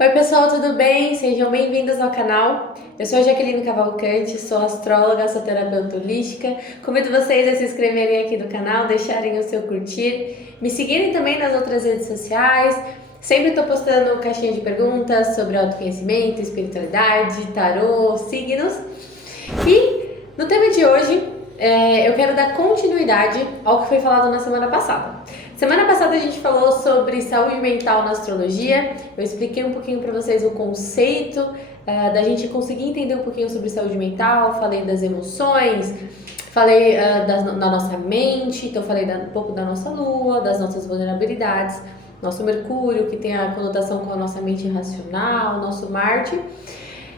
Oi pessoal, tudo bem? Sejam bem-vindos ao canal. Eu sou a Jaqueline Cavalcante, sou astróloga, sou terapeuta holística. Convido vocês a se inscreverem aqui no canal, deixarem o seu curtir, me seguirem também nas outras redes sociais. Sempre estou postando caixinha de perguntas sobre autoconhecimento, espiritualidade, tarô, signos. E no tema de hoje, eu quero dar continuidade ao que foi falado na semana passada. Semana passada a gente falou sobre saúde mental na astrologia. Eu expliquei um pouquinho para vocês o conceito da gente conseguir entender um pouquinho sobre saúde mental. Falei das emoções, falei da nossa mente, então falei um pouco da nossa lua, das nossas vulnerabilidades, nosso Mercúrio, que tem a conotação com a nossa mente racional, nosso Marte.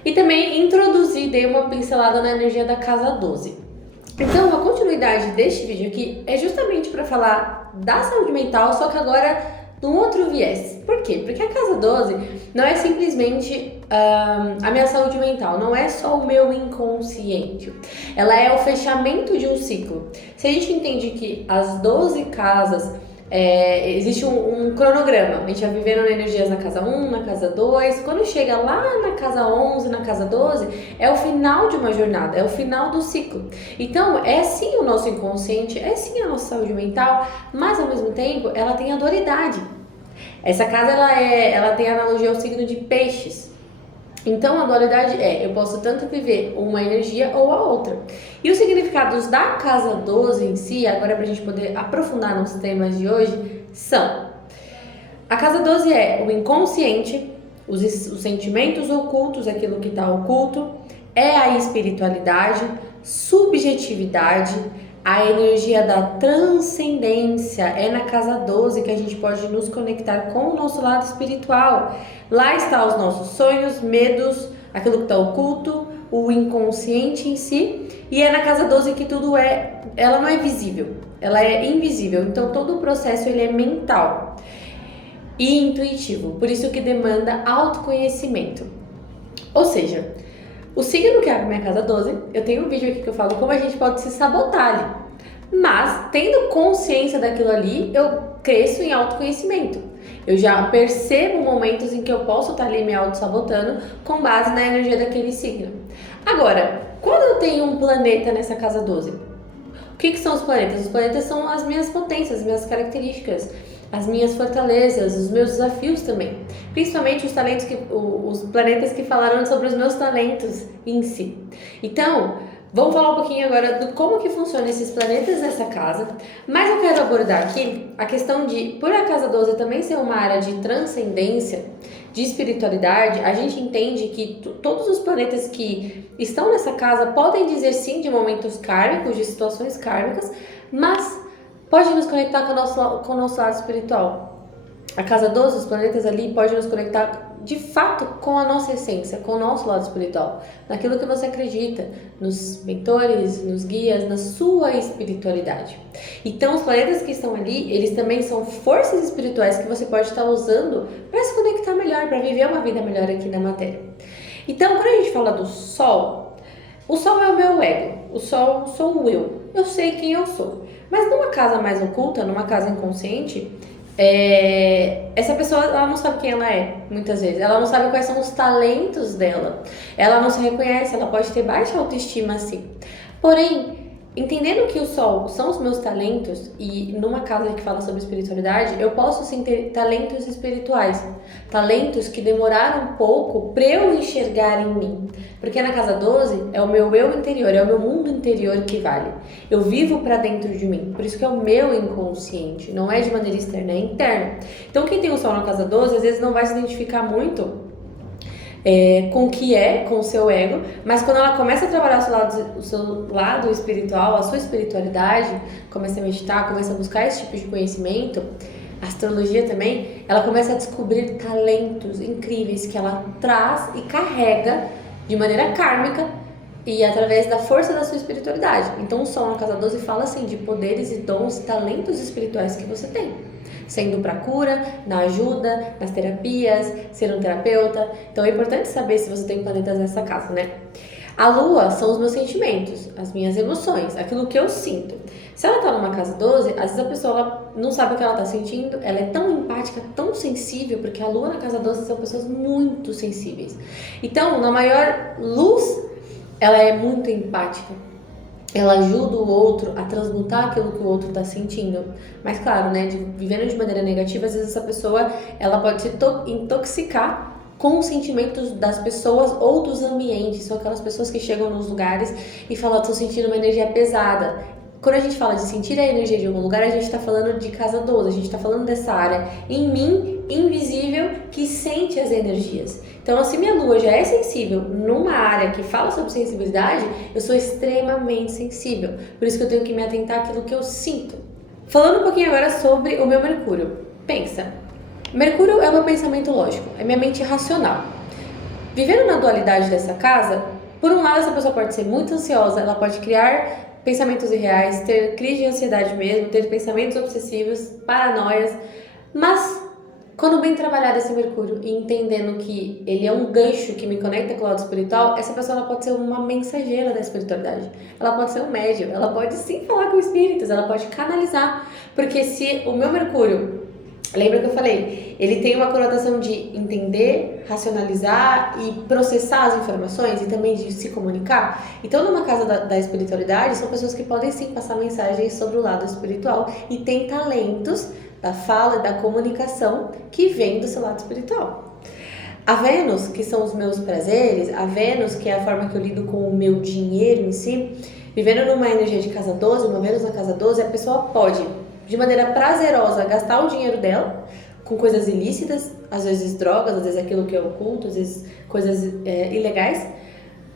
E também introduzi, dei uma pincelada na energia da casa 12. Então, a continuidade deste vídeo aqui é justamente para falar da saúde mental, só que agora num outro viés. Por quê? Porque a casa 12 não é simplesmente a minha saúde mental, não é só o meu inconsciente. Ela é o fechamento de um ciclo. Se a gente entende que as 12 casas existe um cronograma, a gente vai vivendo energias na casa 1, na casa 2, quando chega lá na casa 11, na casa 12, é o final de uma jornada, é o final do ciclo. Então, é sim o nosso inconsciente, é sim a nossa saúde mental, mas ao mesmo tempo, ela tem a dualidade. Essa casa, ela tem a analogia ao signo de peixes. Então, a dualidade eu posso tanto viver uma energia ou a outra. E os significados da casa 12 em si, agora para a gente poder aprofundar nos temas de hoje, são: a casa 12 é o inconsciente, os sentimentos ocultos, aquilo que está oculto, é a espiritualidade, subjetividade, a energia da transcendência. É na casa 12 que a gente pode nos conectar com o nosso lado espiritual. Lá está os nossos sonhos, medos, aquilo que está oculto, o inconsciente em si. E é na casa 12 que tudo ela não é visível, ela é invisível. Então todo o processo ele é mental e intuitivo, por isso que demanda autoconhecimento. Ou seja, o signo que é a minha casa 12, eu tenho um vídeo aqui que eu falo como a gente pode se sabotar ali. Mas, tendo consciência daquilo ali, eu cresço em autoconhecimento. Eu já percebo momentos em que eu posso estar ali me auto-sabotando com base na energia daquele signo. Agora, quando eu tenho um planeta nessa casa 12, o que são os planetas? Os planetas são as minhas potências, as minhas características, as minhas fortalezas, os meus desafios também. Principalmente os planetas que falaram sobre os meus talentos em si. Então, vamos falar um pouquinho agora do como que funcionam esses planetas nessa casa. Mas eu quero abordar aqui a questão de, por a casa 12 também ser uma área de transcendência, de espiritualidade, a gente entende que todos os planetas que estão nessa casa podem dizer sim de momentos kármicos, de situações kármicas, mas pode nos conectar com o nosso lado espiritual. A casa 12, os planetas ali, pode nos conectar de fato com a nossa essência, com o nosso lado espiritual, naquilo que você acredita, nos mentores, nos guias, na sua espiritualidade. Então, os planetas que estão ali, eles também são forças espirituais que você pode estar usando para se conectar melhor, para viver uma vida melhor aqui na matéria. Então, quando a gente fala do Sol, o Sol é o meu ego, o Sol sou eu sei quem eu sou. Mas numa casa mais oculta, numa casa inconsciente, essa pessoa ela não sabe quem ela é, muitas vezes. Ela não sabe quais são os talentos dela. Ela não se reconhece, ela pode ter baixa autoestima assim. Porém, entendendo que o Sol são os meus talentos, e numa casa que fala sobre espiritualidade, eu posso sim ter talentos espirituais, talentos que demoraram um pouco para eu enxergar em mim, porque na casa 12 é o meu eu interior, é o meu mundo interior que vale. Eu vivo para dentro de mim, por isso que é o meu inconsciente, não é de maneira externa, é interna. Então quem tem o Sol na casa 12 às vezes não vai se identificar muito com o que com o seu ego, mas quando ela começa a trabalhar o seu lado espiritual, a sua espiritualidade, começa a meditar, começa a buscar esse tipo de conhecimento, a astrologia também, ela começa a descobrir talentos incríveis que ela traz e carrega de maneira kármica e através da força da sua espiritualidade. Então o Sol na casa 12 fala assim de poderes e dons, talentos espirituais que você tem, sendo para cura, na ajuda, nas terapias, ser um terapeuta. Então é importante saber se você tem planetas nessa casa, né? A lua são os meus sentimentos, as minhas emoções, aquilo que eu sinto. Se ela tá numa casa 12, às vezes a pessoa ela não sabe o que ela tá sentindo, ela é tão empática, tão sensível, porque a lua na casa 12 são pessoas muito sensíveis. Então, na maior luz, ela é muito empática. Ela ajuda o outro a transmutar aquilo que o outro está sentindo. Mas claro, né, vivendo de maneira negativa, às vezes essa pessoa ela pode se intoxicar com os sentimentos das pessoas ou dos ambientes. São aquelas pessoas que chegam nos lugares e falam, estou sentindo uma energia pesada. Quando a gente fala de sentir a energia de algum lugar, a gente está falando de casa 12, a gente está falando dessa área em mim, invisível, que sente as energias. Então, se minha lua já é sensível numa área que fala sobre sensibilidade, eu sou extremamente sensível. Por isso que eu tenho que me atentar àquilo que eu sinto. Falando um pouquinho agora sobre o meu Mercúrio. Pensa, Mercúrio é o meu pensamento lógico, é minha mente racional. Vivendo na dualidade dessa casa, por um lado essa pessoa pode ser muito ansiosa, ela pode criar pensamentos irreais, ter crise de ansiedade mesmo, ter pensamentos obsessivos, paranoias, mas quando bem trabalhado esse Mercúrio e entendendo que ele é um gancho que me conecta com o lado espiritual, essa pessoa ela pode ser uma mensageira da espiritualidade. Ela pode ser um médium, ela pode sim falar com espíritos, ela pode canalizar. Porque se o meu Mercúrio, lembra que eu falei, ele tem uma conotação de entender, racionalizar e processar as informações e também de se comunicar. Então, numa casa da espiritualidade, são pessoas que podem sim passar mensagens sobre o lado espiritual e têm talentos da fala e da comunicação que vem do seu lado espiritual. A Vênus, que são os meus prazeres, a Vênus, que é a forma que eu lido com o meu dinheiro em si, vivendo numa energia de casa 12, uma Vênus na casa 12, a pessoa pode, de maneira prazerosa, gastar o dinheiro dela com coisas ilícitas, às vezes drogas, às vezes aquilo que é oculto, às vezes coisas ilegais,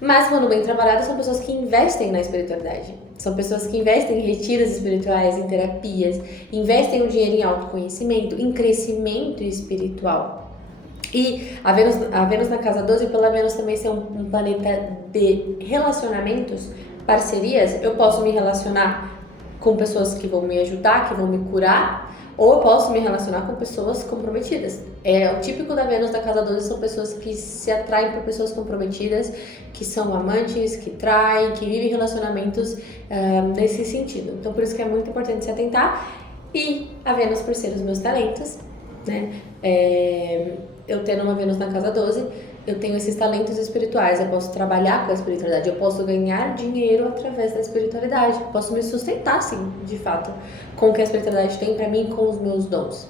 mas quando bem trabalhadas são pessoas que investem na espiritualidade. São pessoas que investem em retiros espirituais, em terapias, investem o dinheiro em autoconhecimento, em crescimento espiritual. E a Vênus na casa 12, pela Vênus também ser um planeta de relacionamentos, parcerias, eu posso me relacionar com pessoas que vão me ajudar, que vão me curar, ou eu posso me relacionar com pessoas comprometidas. O típico da Vênus da casa 12 são pessoas que se atraem por pessoas comprometidas, que são amantes, que traem, que vivem relacionamentos nesse sentido. Então, por isso que é muito importante se atentar. E a Vênus, por ser os meus talentos, né? Eu tendo uma Vênus na casa 12, eu tenho esses talentos espirituais, eu posso trabalhar com a espiritualidade, eu posso ganhar dinheiro através da espiritualidade, posso me sustentar, sim, de fato, com o que a espiritualidade tem para mim, com os meus dons.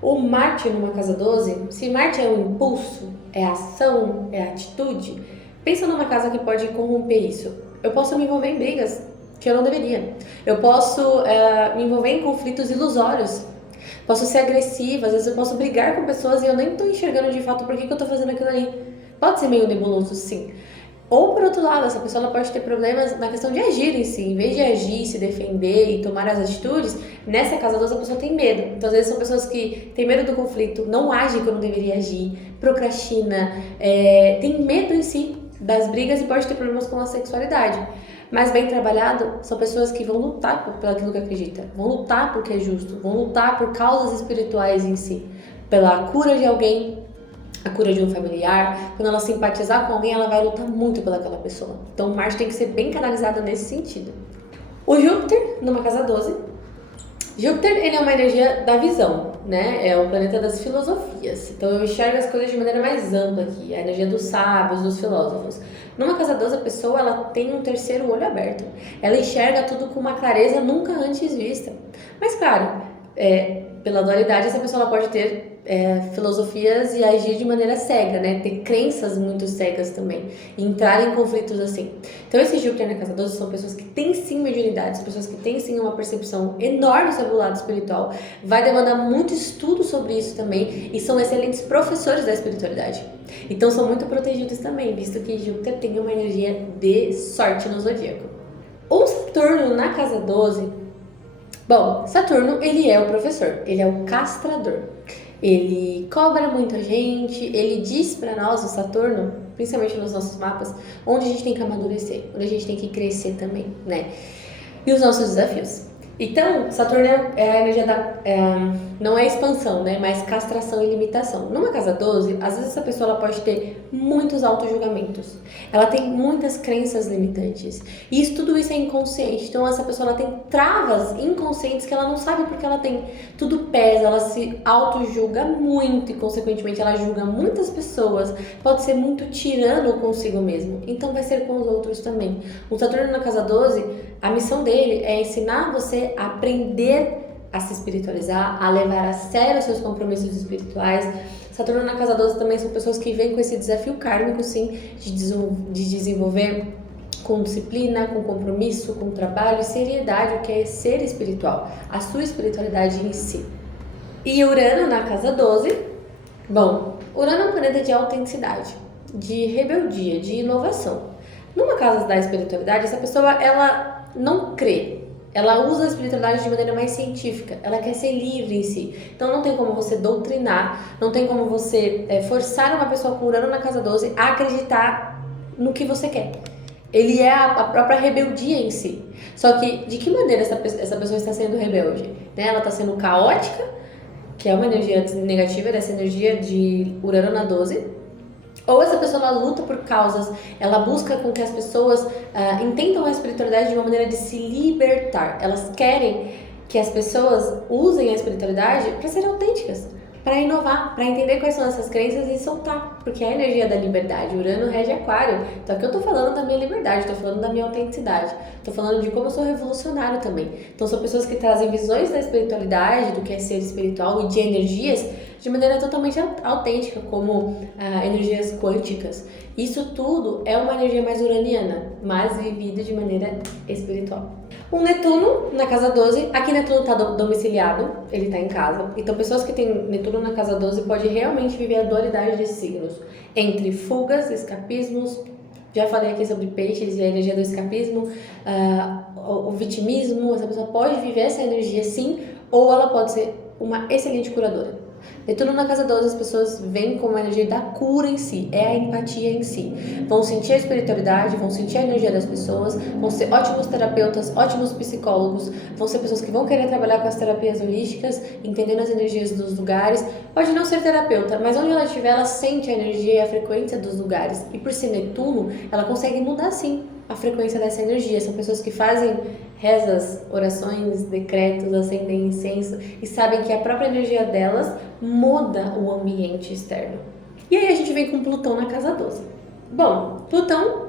O Marte numa casa 12, se Marte é um impulso, é ação, é atitude, pensa numa casa que pode corromper isso. Eu posso me envolver em brigas que eu não deveria. Eu posso me envolver em conflitos ilusórios. Posso ser agressiva, às vezes eu posso brigar com pessoas e eu nem tô enxergando de fato por que eu tô fazendo aquilo ali. Pode ser meio nebuloso, sim. Ou, por outro lado, essa pessoa ela pode ter problemas na questão de agir em si. Em vez de agir, se defender e tomar as atitudes, nessa casa 12 a pessoa tem medo. Então, às vezes são pessoas que têm medo do conflito, não agem como deveria agir, procrastina, tem medo em si das brigas e pode ter problemas com a sexualidade. Mas bem trabalhado, são pessoas que vão lutar por aquilo que acredita, vão lutar porque é justo, vão lutar por causas espirituais em si, pela cura de alguém, a cura de um familiar. Quando ela simpatizar com alguém, ela vai lutar muito pelaquela pessoa. Então, Marte tem que ser bem canalizada nesse sentido. O Júpiter, numa casa 12. Júpiter, ele é uma energia da visão, né? É o planeta das filosofias. Então, eu enxergo as coisas de maneira mais ampla aqui. A energia dos sábios, dos filósofos. Numa casa 12, a pessoa ela tem um terceiro olho aberto. Ela enxerga tudo com uma clareza nunca antes vista. Mas, claro, pela dualidade, essa pessoa ela pode ter filosofias e agir de maneira cega, né? Ter crenças muito cegas também. E entrar em conflitos assim. Então, esse Júpiter na casa 12 são pessoas que têm sim mediunidade, pessoas que têm sim uma percepção enorme sobre o lado espiritual. Vai demandar muito estudo sobre isso também. E são excelentes professores da espiritualidade. Então, são muito protegidos também, visto que Júpiter tem uma energia de sorte no zodíaco. O Saturno na casa 12. Bom, Saturno, ele é o professor, ele é o castrador. Ele cobra muita gente, ele diz pra nós, o Saturno, principalmente nos nossos mapas, onde a gente tem que amadurecer, onde a gente tem que crescer também, né? E os nossos desafios. Então, Saturno é a energia não é expansão, né? Mas castração e limitação. Numa casa 12, às vezes essa pessoa ela pode ter muitos auto-julgamentos. Ela tem muitas crenças limitantes. E tudo isso é inconsciente. Então, essa pessoa ela tem travas inconscientes que ela não sabe porque ela tem. Tudo pesa, ela se auto-julga muito e, consequentemente, ela julga muitas pessoas. Pode ser muito tirano consigo mesmo. Então, vai ser com os outros também. O Saturno na casa 12, a missão dele é ensinar você a aprender a se espiritualizar, a levar a sério os seus compromissos espirituais. Saturno na casa 12 também são pessoas que vêm com esse desafio kármico, sim, de desenvolver com disciplina, com compromisso, com trabalho e seriedade o que é ser espiritual, a sua espiritualidade em si. E Urano na casa 12, bom, Urano é um planeta de autenticidade, de rebeldia, de inovação. Numa casa da espiritualidade, essa pessoa, ela não crê. Ela usa a espiritualidade de maneira mais científica. Ela quer ser livre em si. Então não tem como você doutrinar, não tem como você forçar uma pessoa com Urano na casa 12 a acreditar no que você quer. Ele é a própria rebeldia em si. Só que de que maneira essa pessoa está sendo rebelde? Né? Ela está sendo caótica, que é uma energia negativa dessa energia de Urano na 12. Ou essa pessoa ela luta por causas, ela busca com que as pessoas entendam a espiritualidade de uma maneira de se libertar. Elas querem que as pessoas usem a espiritualidade para serem autênticas, para inovar, para entender quais são essas crenças e soltar, porque é a energia da liberdade. Urano rege Aquário. Então aqui eu tô falando da minha liberdade, tô falando da minha autenticidade, tô falando de como eu sou revolucionário também. Então são pessoas que trazem visões da espiritualidade, do que é ser espiritual e de energias de maneira totalmente autêntica, como energias quânticas. Isso tudo é uma energia mais uraniana, mas vivida de maneira espiritual. O Netuno na casa 12, aqui Netuno está domiciliado, ele está em casa. Então pessoas que têm Netuno na casa 12 podem realmente viver a dualidade de signos, entre fugas, escapismos. Já falei aqui sobre peixes e a energia do escapismo, o vitimismo. Essa pessoa pode viver essa energia sim, ou ela pode ser uma excelente curadora. Netuno na casa 12, as pessoas vêm com a energia da cura em si, é a empatia em si. Vão sentir a espiritualidade, vão sentir a energia das pessoas, vão ser ótimos terapeutas, ótimos psicólogos, vão ser pessoas que vão querer trabalhar com as terapias holísticas, entendendo as energias dos lugares. Pode não ser terapeuta, mas onde ela estiver, ela sente a energia e a frequência dos lugares. E por ser Netuno, ela consegue mudar sim a frequência dessa energia. São pessoas que fazem rezas, orações, decretos, acendem incenso e sabem que a própria energia delas muda o ambiente externo. E aí a gente vem com Plutão na casa 12. Bom, Plutão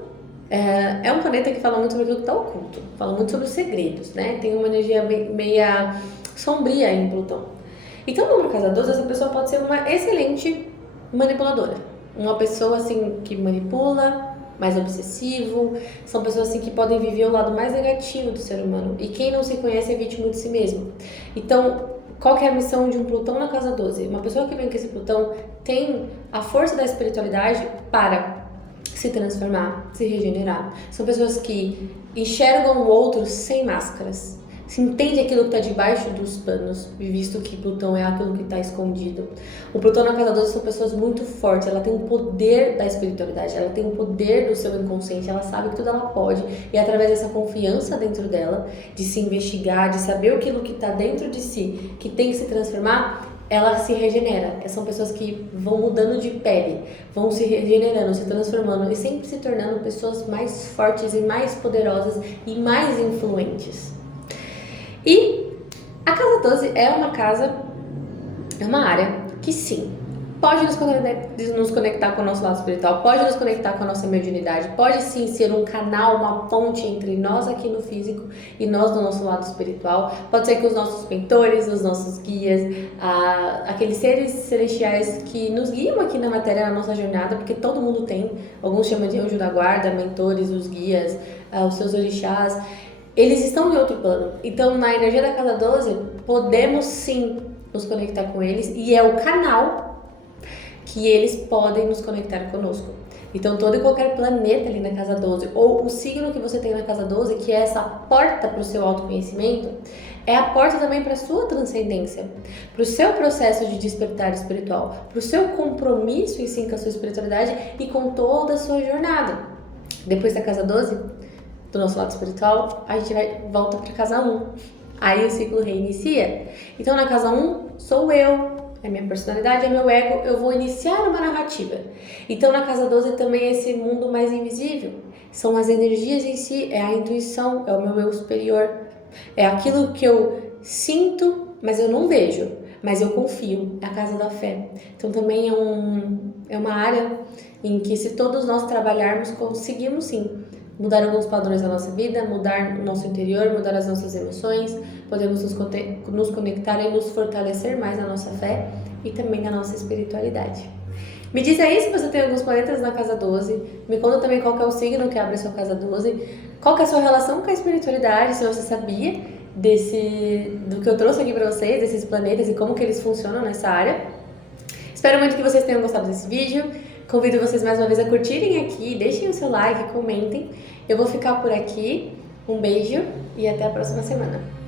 é um planeta que fala muito sobre aquilo que está oculto, fala muito sobre os segredos, né? Tem uma energia meia sombria em Plutão. Então, numa casa 12, essa pessoa pode ser uma excelente manipuladora. Uma pessoa assim que manipula, mais obsessivo, são pessoas assim que podem viver o lado mais negativo do ser humano. E quem não se conhece é vítima de si mesmo. Então, qual que é a missão de um Plutão na casa 12? Uma pessoa que vem com esse Plutão tem a força da espiritualidade para se transformar, se regenerar. São pessoas que enxergam o outro sem máscaras. Se entende aquilo que está debaixo dos panos, visto que Plutão é aquilo que está escondido. O Plutão na casa 12 são pessoas muito fortes, ela tem o poder da espiritualidade, ela tem o poder do seu inconsciente, ela sabe que tudo ela pode, e através dessa confiança dentro dela, de se investigar, de saber aquilo que está dentro de si, que tem que se transformar, ela se regenera. São pessoas que vão mudando de pele, vão se regenerando, se transformando e sempre se tornando pessoas mais fortes e mais poderosas e mais influentes. E a casa 12 é uma área que sim, pode nos conectar com o nosso lado espiritual, pode nos conectar com a nossa mediunidade, pode sim ser um canal, uma ponte entre nós aqui no físico e nós do nosso lado espiritual. Pode ser que os nossos mentores, os nossos guias, aqueles seres celestiais que nos guiam aqui na matéria, na nossa jornada, porque todo mundo tem, alguns chamam de anjo da guarda, mentores, os guias, os seus orixás, eles estão em outro plano. Então, na energia da casa 12, podemos sim nos conectar com eles e é o canal que eles podem nos conectar conosco. Então, todo e qualquer planeta ali na casa 12, ou o signo que você tem na casa 12, que é essa porta para o seu autoconhecimento, é a porta também para a sua transcendência, para o seu processo de despertar espiritual, para o seu compromisso em si com a sua espiritualidade e com toda a sua jornada. Depois da casa 12, do nosso lado espiritual, a gente volta para casa 1. aí o ciclo reinicia. Então na casa 1 sou eu, é minha personalidade, é meu ego, eu vou iniciar uma narrativa. Então na casa 12 também é esse mundo mais invisível, são as energias em si, é a intuição, é o meu eu superior, é aquilo que eu sinto, mas eu não vejo, mas eu confio, é a casa da fé. Então também é uma área em que, se todos nós trabalharmos, conseguimos sim mudar alguns padrões da nossa vida, mudar o nosso interior, mudar as nossas emoções, podemos nos conectar e nos fortalecer mais na nossa fé e também na nossa espiritualidade. Me diz aí se você tem alguns planetas na casa 12, me conta também qual que é o signo que abre a sua casa 12, qual que é a sua relação com a espiritualidade, se você sabia do que eu trouxe aqui para vocês, desses planetas e como que eles funcionam nessa área. Espero muito que vocês tenham gostado desse vídeo. Convido vocês mais uma vez a curtirem aqui, deixem o seu like, comentem. Eu vou ficar por aqui. Um beijo e até a próxima semana.